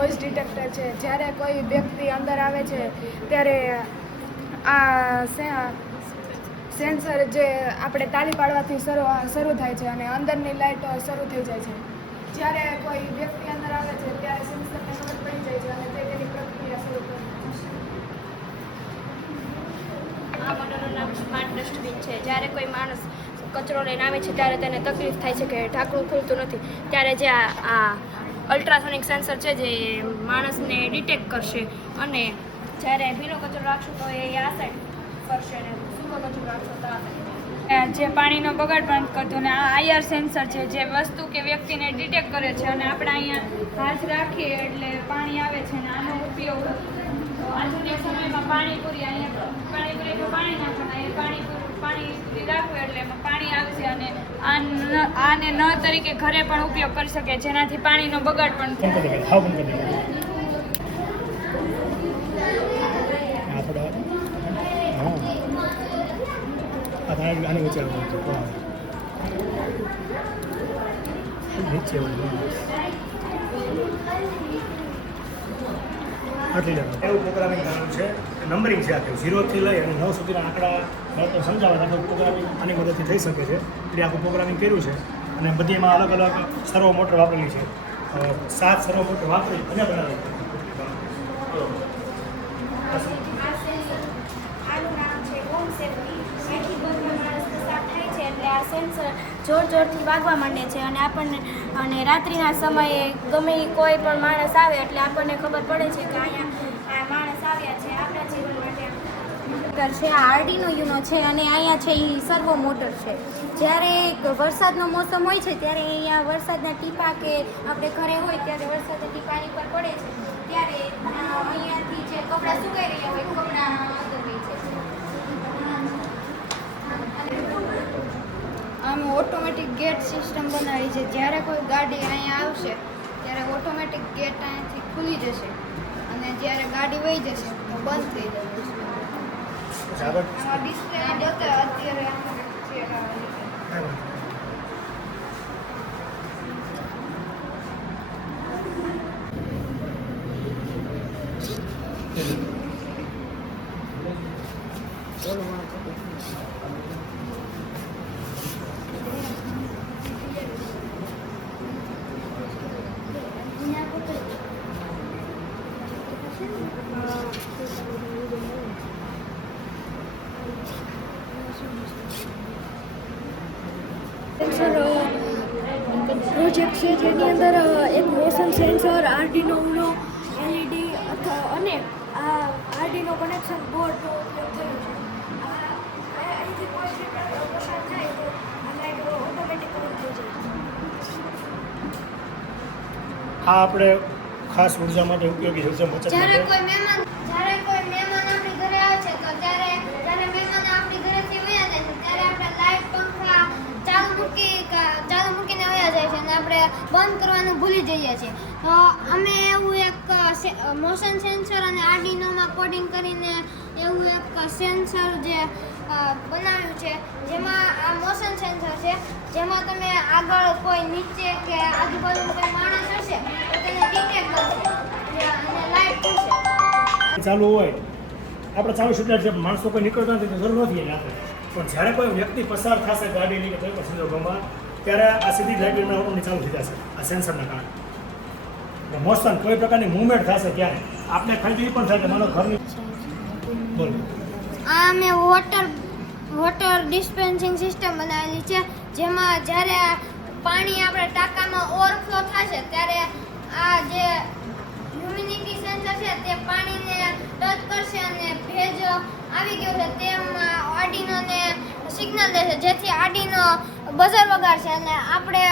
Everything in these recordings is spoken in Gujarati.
વોઇસ ડિટેક્ટર છે. જ્યારે કોઈ વ્યક્તિ અંદર આવે છે ત્યારે આ સેન્સર જે આપણે તાળી પાડવાથી શરૂ થાય છે અને અંદરની લાઇટ શરૂ થઈ જાય છે. જ્યારે કોઈ વ્યક્તિ અંદર આવે છે ત્યારે સેન્સરને ખબર પડી જાય છે અને તે તેની પ્રક્રિયા શરૂ કરે છે. આ મોટરનું નામ સ્માર્ટ ડસ્ટબિન છે. જ્યારે કોઈ માણસ કચરો લઈને આવે છે ત્યારે તેને તકલીફ થાય છે કે ઢાંકણું ખુલતું નથી, ત્યારે જે આ અલ્ટ્રાસોનિક સેન્સર છે જે માણસને ડિટેક્ટ કરશે અને જ્યારે ભીનો કચરો રાખશું તો એ આ સાઈડ ફરશે અને સૂકો કચરો રાખશો તો આ સાઈડ. જે પાણીનો બગાડ બંધ કરતો અને આ આઈઆર સેન્સર છે જે વસ્તુ કે વ્યક્તિને ડિટેક્ટ કરે છે અને આપણે અહીંયા હાથ રાખીએ એટલે પાણી આવે છે અને આનો ઉપયોગ આધુનિક સમયમાં પાણીપુરી અહીંયા પાણીપુરીમાં પાણી નાખવાના એ પાણીપુરી રાખવું એટલે એમાં પાણી આવશે અને આને નળ તરીકે ઘરે પણ ઉપયોગ કરી શકે જેનાથી પાણીનો બગાડ પણ એવું પ્રોગ્રામિંગ કરવાનું છે. નંબરિંગ છે આખું 0 થી લઈ અને 9 સુધીના આંકડા તો સમજાવવા આખું પ્રોગ્રામિંગ આની મદદથી થઈ શકે છે. એટલે આખું પ્રોગ્રામિંગ કર્યું છે અને બધી એમાં અલગ અલગ સર્વો મોટર વાપરેલી છે. 7 સર્વો મોટર વાપરી અને બનાવેલી છે. આનું નામ છે હોમ સેફ્ટી. અહીંથી બહારનો માણસ પસાર થાય છે એટલે આ સેન્સર જોરથી વાગવા માંડે છે અને આપણને અને રાત્રિના સમયે ગમે કોઈ પણ માણસ આવે એટલે આપણને ખબર પડે છે કે અહીંયા આ માણસ આવ્યા છે આપણા જીવન માટે. છે આ આરડીનો યુનો છે અને અહીંયા છે એ સર્વો મોટર છે. જ્યારે વરસાદનો મોસમ હોય છે ત્યારે અહીંયા વરસાદના ટીપા કે આપણે ઘરે હોય ત્યારે વરસાદના ટીપાની પર પડે છે ત્યારે અહીંયાથી જે કપડાં સુકાઈ રહ્યા હોય કપડાં અંદર રહી છે. આમાં ઓટોમેટિક ગેટ સિસ્ટમ બનાવી છે. જ્યારે કોઈ ગાડી અહીંયા આવશે ત્યારે ઓટોમેટિક ગેટ અહીંયાથી ખુલી જશે અને જ્યારે ગાડી વહી જશે તો બંધ થઈ જશે. આમાં ડિસ્પ્લેમાં બતાવે અત્યારે આમાં છે. પ્રોજેક્ટ છે જેની અંદર એક મોશન સેન્સર, આરડીનો ઉનો, એલઈડી અને આ આરડીનો કનેક્શન બોર્ડનો ઉપયોગ થયો છે. અહીંથી કોઈ પસાર થાય તો આ લાઇટ ઓટોમેટિક ઓન થઈ જાય. આ આપણે ખાસ ઉર્જા માટે ઉપયોગી છે. બચત જ્યારે માટે કોઈ મહેમાન આપણી ઘરે આવે છે તો ત્યારે મહેમાન આપણી ઘરેથી વયા જાય છે ત્યારે આપણે લાઇટ પંખા ચાલુ મૂકીને વયા જાય છે અને આપણે બંધ કરવાનું ભૂલી જઈએ છીએ. તો અમે એવું એક મોશન સેન્સર અને આર્ડિનોમાં કોડિંગ કરીને એવું એક સેન્સર જે બનાવ્યું છે જેમાં આ મોશન સેન્સર છે જેમાં તમે આગળ કોઈ નીચે કે આજુબાજુ કોઈ માણસ હશે તો તેને ડિટેક્ટ કરશે અને લાઇટ થશે. ચાલુ હોય આપણે ચાલુ સિગ્નલ છે, માણસો કોઈ નીકળતા નથી તો જરૂર નથી આપણે. પણ જ્યારે કોઈ વ્યક્તિ પસાર થશે ગાડી લઈને કોઈ પણ સંજોગોમાં ત્યારે આ સીધી લાઇટના ઓટોની ચાલુ થઈ જશે આ સેન્સરના કારણે. મોશન કોઈ પ્રકારની મૂવમેન્ટ થશે ત્યારે આપણે ખાલી એ પણ થાય કે માનો ઘરની બોલો. આ મેં વોટર ડિસ્પેન્સિંગ સિસ્ટમ બનાવેલી છે જેમાં જ્યારે પાણી આપણે ટાંકામાં ઓવરફ્લો થશે ત્યારે આ જે હ્યુમિડિટી સેન્સર છે તે પાણીને ટચ કરશે અને ભેજ આવી ગયો છે તેમ આર્ડિનોને સિગ્નલ દેશે જેથી આર્ડિનો બઝર વગાડશે અને આપણે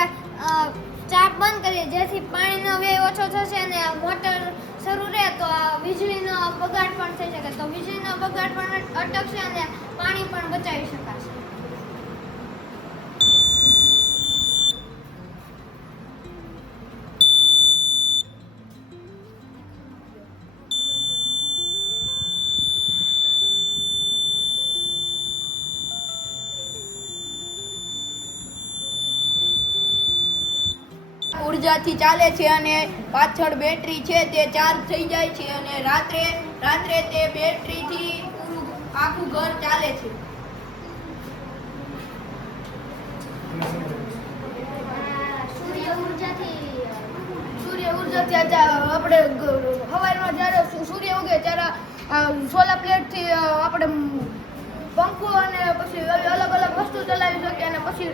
ચાપ બંધ કરીએ જેથી પાણીનો વ્યય ઓછો થશે અને મોટર શરૂ રહે તો વીજળીનો બગાડ પણ થઈ શકે તો વીજળીનો બગાડ પણ અટકશે અને પાણી પણ બચાવી શકાશે. ઉર્જાથી ચાલે છે અને પાછળ બેટરી છે તે ચાર્જ થઈ જાય છે અને રાત્રે તે બેટરીથી પૂરું આખું ઘર ચાલે છે. સૂર્ય ઉર્જાથી આપણે સવારમાં જ્યારે સૂર્ય ઉગે ત્યારે સોલાર પ્લેટથી આપણે પંખો અને પછી અલગ અલગ વસ્તુ ચલાવી શકીએ અને પછી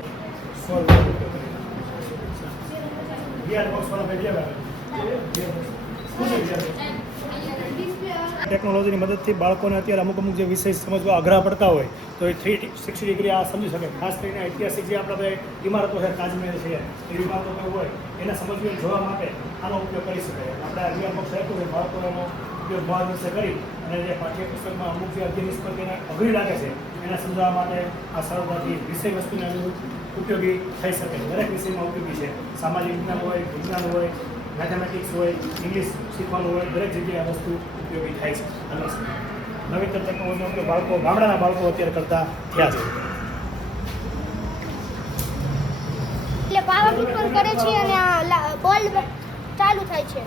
ટેકનોલોજીની મદદથી બાળકોને અત્યારે અમુક જે વિષય સમજવા અઘરા પડતા હોય તો એ 360 ડિગ્રી આ સમજી શકે. ખાસ કરીને ઐતિહાસિક જે આપણા બધા ઇમારતો છે, તાજમહેલ છે, એ ઇમારતો કોઈ હોય એને સમજવી જોવા માટે આનો ઉપયોગ કરી શકાય. આપણે અગિયાર બોક્સ આપ્યું છે, બાળકોનો ઉપયોગ મહા દિવસે કરી અને જે પાઠ્યપુસ્તકમાં અમુક જે અધ્યયન નિષ્પત્તિ એને અઘરી લાગે છે એને સમજાવવા માટે આ સરળતાથી વિષય વસ્તુને ઉપયોગી થઈ શકે. દરેક વિષયમાં ઉપયોગી છે. સામાજિક વિજ્ઞાન હોય, વિજ્ઞાન હોય, મેથેમેટિક્સ હોય, ઇંગ્લિશ શીખવાનું હોય, દરેક જગ્યાએ આ વસ્તુ ઉપયોગી થાય છે. અને નવીનતર ટેકનોલોજીનો ઉપયોગ ગામડાના બાળકો અત્યારે કરતા થયા છે. એટલે પાવર ઉત્પન્ન કરે છે અને આ બલ્બ ચાલુ થાય છે.